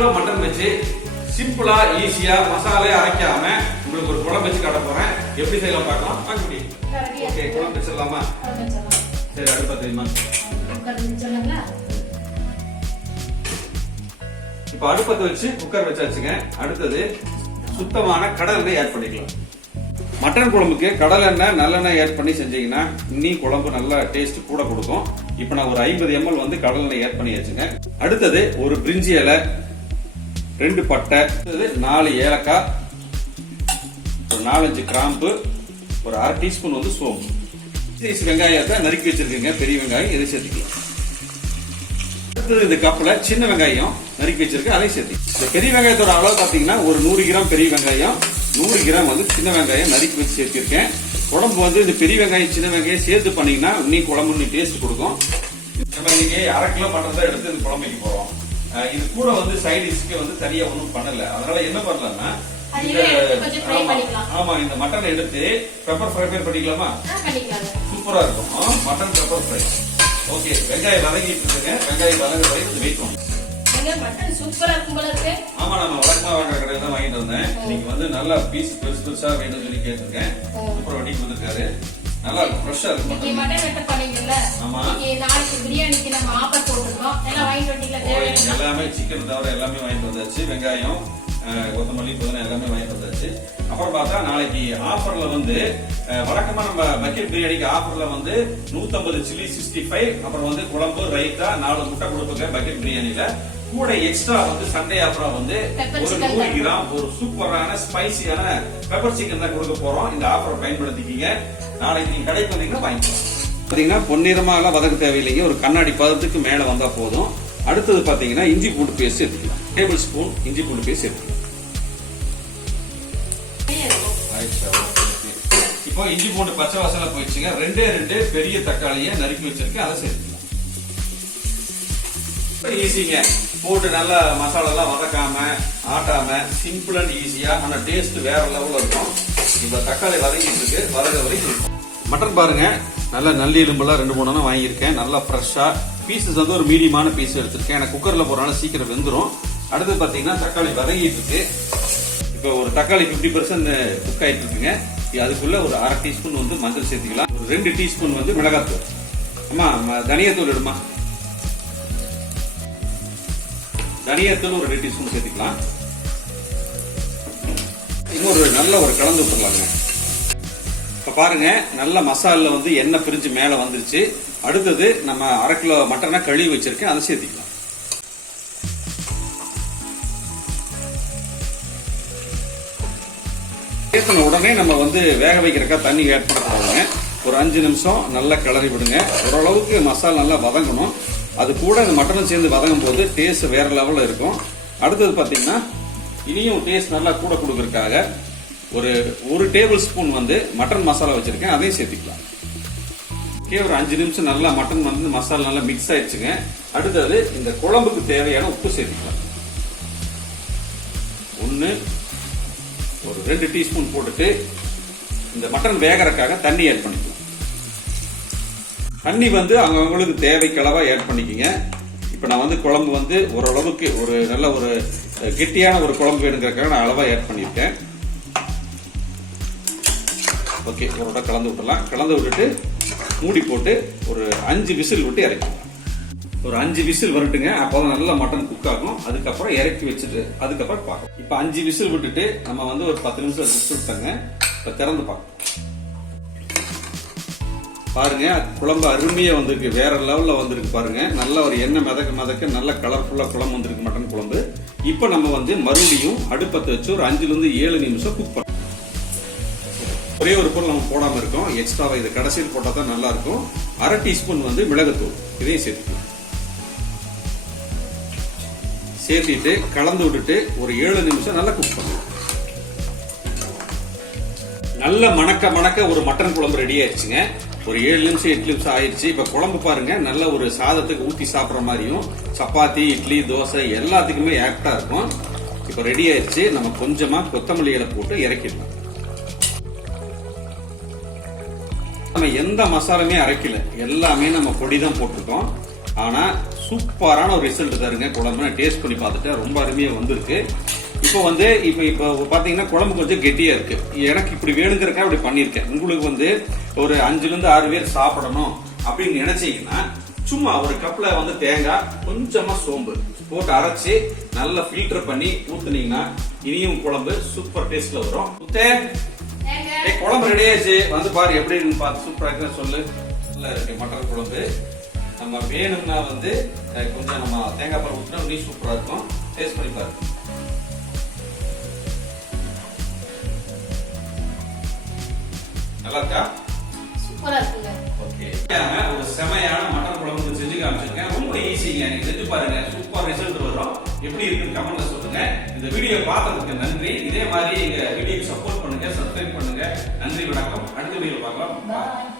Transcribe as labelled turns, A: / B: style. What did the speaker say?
A: Kilo mutton வச்சு சிம்பிளா ஈஸியா மசாலே அரைக்காம உங்களுக்கு ஒரு குழம்பு வச்சு காட்ட போறேன். எப்படி செய்யலாம் பார்க்கலாம். ஓகே குழம்பு வச்சிடலாமா? சரி அடுப்பா தெரியுமா? இப்போ அடுப்பத்தை வச்சு குக்கர் வச்சாச்சுங்க. அடுத்தது சுத்தமான கடல் எண்ணெய் ஆட் பண்ணிக்கலாம். மட்டன் குழம்புக்கு கடல் எண்ணெய் நல்லெண்ணெய் ஆட் பண்ணி செஞ்சீங்கன்னா இன்னும் குழம்பு நல்லா டேஸ்ட் கூட கொடுக்கும். இப்போ நான் ஒரு ஐம்பது எம்எல் வந்து கடல் எண்ணெய் ஆட் பண்ணி வச்சுங்க அடுத்தது ஒரு பிரிஞ்சி இலை ரெண்டு பட்டை. நாலு ஏலக்காய் ஒரு நாலஞ்சு கிராம்பு ஒரு அரை டீஸ்பூன் வந்து சோம்பு. சைஸ் வெங்காயத்தை நறுக்கி வச்சிருக்கீங்க பெரிய வெங்காயம் இதை சேர்த்துக்கலாம். அடுத்தது இந்த கப்பில் சின்ன வெங்காயம் நறுக்கி வச்சிருக்கேன் அதையும் சேர்த்து இந்த பெரிய வெங்காயத்தோட அளவு பார்த்தீங்கன்னா ஒரு நூறு கிராம் பெரிய வெங்காயம் நூறு கிராம் வந்து சின்ன வெங்காயம் நறுக்கி வச்சு சேர்த்திருக்கேன். குழம்பு வந்து இந்த பெரிய வெங்காயம் சின்ன வெங்காயம் சேர்த்து பண்ணீங்கன்னா இன்னும் குழம்பு இன்னும் டேஸ்ட் கொடுக்கும். நம்ம இன்னைக்கு அரை கிலோ மட்டன் தான் எடுத்து இந்த குழம்புக்கு போகிறோம் இது கூட வந்து சைட் டிஷ்க்கு வந்து தனியா ஒன்றும் பண்ணல. அதனால என்ன பண்ணலாம்னா ஆமா, இந்த மட்டன் எடுத்து பெப்பர் ஃப்ரை பண்ணிக்கலாமா? சூப்பரா இருக்கும். மட்டன் பெப்பர் ஃப்ரை ஓகே வெங்காயம் வதங்கிட்டு இருக்குங்க. வெங்காயம் வதங்க வரை கொஞ்சம் வெயிட் பண்ணும்
B: மட்டன் சூப்பரா இருக்கும் போல இருக்கு.
A: ஆமா நம்ம வழக்கமா வாங்குற கடையில தான் வாங்கிட்டு வந்தேன். இன்னைக்கு வந்து நல்லா பீஸ் பெருசு பெருசா வேணும்னு சொல்லி கேட்டிருக்கேன். அப்புறம் வட்டி கொடுத்துருக்காரு நல்லா ஃப்ரெஷ்ஷா இருக்கும்.
B: மட்டன் வெட்ட பண்ணீங்கல்ல
A: சிக்கன் தவிர எல்லாமே வாங்கிட்டு வந்தாச்சு வெங்காயம் கொத்தமல்லி புதினா எல்லாமே வாங்கிட்டு வந்தாச்சு. அப்புறம் பார்த்தா நாளைக்கு ஆஃபர்ல வந்து வழக்கமா நம்ம பக்கெட் பிரியாணிக்கு ஆஃபர்ல வந்து 150 சில்லி சிக்ஸ்டி ஃபைவ் அப்புறம் வந்து குழம்பு ரைத்தா நாலு முட்டை கொடுப்பாங்க பக்கெட் பிரியாணில கூட எக்ஸ்ட்ரா வந்து சண்டே ஆஃபரா வந்து ஒரு நூறு. கிராம் ஒரு சூப்பரான ஸ்பைசியான பெப்பர் சிக்கன் தான் கொடுக்க போறோம். இந்த ஆஃபரை பயன்படுத்திக்கிங்க. நாளைக்கு நீங்க கடைக்கு வந்தீங்கன்னா வாங்கிக்கலாம். பாத்தீங்கன்னா பொன்னிறமா எல்லாம் வதக்க தேவையில்லைங்க. ஒரு கண்ணாடி பதத்துக்கு மேல வந்தா போதும். அடுத்தது பாத்தீங்கன்னா இஞ்சி பூண்டு பேஸ்ட் எடுத்துக்கலாம். டேபிள் ஸ்பூன் இஞ்சி பூண்டு பேஸ்ட் எடுத்துக்கலாம். இப்போ இஞ்சி பூண்டு பச்சை வாசனை போயிடுச்சுங்க. ரெண்டே ரெண்டு பெரிய தக்காளியை நறுக்கி வச்சிருக்கேன். அதை சேர்த்துக்கலாம். ஈஸிங்க போட்டு நல்லா மசாலா எல்லாம் வதக்காம ஆட்டாம சிம்பிள் அண்ட் ஈஸியா ஆனா டேஸ்ட் வேற லெவல்ல இருக்கும். இப்ப தக்காளி வதங்கிட்டு இருக்கு. வதக்க வரைக்கும் மட்டன் பாருங்க. நல்ல நல்லி எலும்பெல்லாம் ரெண்டு மூணு வாங்கியிருக்கேன். நல்லா ஃப்ரெஷ்ஷா பீசஸ் வந்து ஒரு மீடியமான பீஸ் எடுத்திருக்கேன். எனக்கு குக்கர்ல போறனால சீக்கிரம் வெந்துடும் அடுத்து பாத்தீங்கன்னா தக்காளி வதங்கிட்டு இருக்கு இப்போ ஒரு தக்காளி 50% பர்சன்ட் குக் ஆயிட்டு இருக்குங்க அதுக்குள்ள ஒரு அரை டீஸ்பூன் வந்து மஞ்சள் சேர்த்துக்கலாம். ஒரு ரெண்டு டீஸ்பூன் வந்து மிளகாத்தூள். அம்மா தனியாத்தூள் எடுமா? தனியாத்தூள் ஒரு ரெண்டு டீஸ்பூன் சேர்த்துக்கலாம். இன்னொரு நல்ல ஒரு கலந்து விட்டுருலாங்க இப்போ பாருங்க நல்ல மசாலில் வந்து எண்ணெய் பிரிஞ்சு மேலே வந்துருச்சு. அடுத்தது நம்ம அரை கிலோ மட்டனை கழுவி வச்சிருக்கேன். அதை சேர்த்துக்கலாம். சேர்த்துன உடனே நம்ம வந்து வேக வைக்கிறக்கா தண்ணி ஆட் பண்ணக்கூடாதுங்க ஒரு அஞ்சு நிமிஷம் நல்லா கிளறி விடுங்க. ஓரளவுக்கு மசாலா நல்லா வதங்கணும். அது கூட இந்த மட்டனும் சேர்ந்து வதங்கும் போது டேஸ்ட் வேற லெவலில் இருக்கும். அடுத்தது பார்த்தீங்கன்னா இனியும் டேஸ்ட் நல்லா கூட கொடுக்கறதுக்காக ஒரு ஒரு டேபிள் ஸ்பூன் வந்து மட்டன் மசாலா வச்சிருக்கேன் அதையும் சேர்த்துக்கலாம். ஓகே ஒரு அஞ்சு நிமிஷம் நல்லா மட்டன் வந்து மசாலா நல்லா மிக்ஸ் ஆயிடுச்சுங்க. அடுத்தது இந்த குழம்புக்கு தேவையான உப்பு சேர்த்துக்கலாம். ஒன்று ஒரு ரெண்டு டீஸ்பூன் போட்டுட்டு இந்த மட்டன் வேகறதுக்காக தண்ணி ஆட் பண்ணிக்கலாம். தண்ணி வந்து அவங்கவுங்களுக்கு தேவைக்களவாக ஆட் பண்ணிக்கங்க. இப்போ நான் வந்து குழம்பு வந்து ஓரளவுக்கு ஒரு நல்ல ஒரு கெட்டியான ஒரு குழம்பு வேணுங்கிறக்காக நான் அளவாக ஆட் பண்ணியிருக்கேன். ஓகே ஒரு விட கலந்து விட்டுலாம் கலந்து விட்டுட்டு மூடி போட்டு ஒரு அஞ்சு விசில் விட்டு இறக்கிடலாம். ஒரு அஞ்சு விசில் வரட்டுங்க. அப்போதான் நல்லா மட்டன் குக் ஆகும். அதுக்கப்புறம் இறக்கி வச்சுட்டு அதுக்கப்புறம் பார்க்கலாம். இப்போ அஞ்சு விசில் விட்டுட்டு நம்ம வந்து ஒரு பத்து நிமிஷம் விசில் விட்டாங்க இப்போ திறந்து பார்க்கலாம். பாருங்க குழம்பு அருமையாக வந்திருக்கு. வேற லெவலில் வந்திருக்கு பாருங்க. நல்ல ஒரு எண்ணெய் மிதக்க மிதக்க நல்ல கலர்ஃபுல்லா குழம்பு வந்திருக்கு மட்டன் குழம்பு. இப்போ நம்ம வந்து மறுபடியும் அடுப்பத்தை வச்சு ஒரு அஞ்சுல இருந்து ஏழு நிமிஷம் குக் பண்ணலாம். ஒரே ஒரு பொருள் நம்ம போடாம இருக்கோம். எக்ஸ்ட்ரா இது கடைசியில் போட்டா தான் நல்லா இருக்கும் அரை டீஸ்பூன் வந்து மிளகுத்தூள். இதையும் சேர்த்துக்கலாம். சேர்த்திட்டு கலந்து விட்டுட்டு ஒரு ஏழு நிமிஷம் நல்லா குக் பண்ணலாம். நல்ல மணக்க மணக்க ஒரு மட்டன் குழம்பு ரெடி ஆயிடுச்சுங்க. ஒரு ஏழு நிமிஷம் எட்டு நிமிஷம் ஆயிடுச்சு. இப்ப குழம்பு பாருங்க நல்ல ஒரு சாதத்துக்கு ஊத்தி சாப்பிட்ற மாதிரியும் சப்பாத்தி இட்லி தோசை எல்லாத்துக்குமே ஆக்டா இருக்கும். இப்ப ரெடி ஆயிடுச்சு. நம்ம கொஞ்சமா கொத்தமல்லி இலை போட்டு இறக்கிடலாம். நம்ம எந்த மசாலுமே அரைக்கல. எல்லாமே நம்ம பொடி தான் போட்டிருக்கோம். ஆனால் சூப்பரான ஒரு ரிசல்ட் தருங்க குழம்பு நான் டேஸ்ட் பண்ணி பார்த்துட்டேன் ரொம்ப அருமையாக வந்திருக்கு. இப்போ வந்து இப்போ இப்போ பார்த்தீங்கன்னா குழம்பு கொஞ்சம் கெட்டியாக இருக்குது எனக்கு இப்படி வேணுங்கிறக்கா அப்படி பண்ணியிருக்கேன். உங்களுக்கு வந்து ஒரு அஞ்சுலேருந்து ஆறு பேர் சாப்பிடணும் அப்படின்னு நினைச்சீங்கன்னா சும்மா ஒரு கப்பில் வந்து தேங்காய் கொஞ்சமாக சோம்பு போட்டு அரைச்சி நல்லா ஃபில்டர் பண்ணி ஊற்றுனீங்கன்னா இனியும் குழம்பு சூப்பர் டேஸ்ட்ல வரும். முத்தே குழம்பு ரெடி ஆயிடுச்சு வந்து பாரு எப்படி பார்த்து சூப்பரா இருக்குன்னு சொல்லு. நல்லா இருக்கு மட்டன் குழம்பு. நம்ம வேணும்னா வந்து கொஞ்சம் நம்ம தேங்காய் பால் ஊற்றினா இன்னும் சூப்பரா இருக்கும். டேஸ்ட் பண்ணி பாரு. நல்லா இருக்கா?
B: சூப்பரா இருக்குங்க.
A: ஓகே ஒரு செமையான ரொம்ப செஞ்சு பாருங்க. சூப்பர் ரிசல்ட் வரும். எப்படி இருக்குன்னு கமெண்ட்ல சொல்லுங்க. இந்த வீடியோ பார்த்ததுக்கு நன்றி. இதே மாதிரி எங்க வீடியோக்கு சப்போர்ட் பண்ணுங்க சப்ஸ்கிரைப் பண்ணுங்க. நன்றி வணக்கம். அடுத்த வீடியோ பார்க்கலாம்.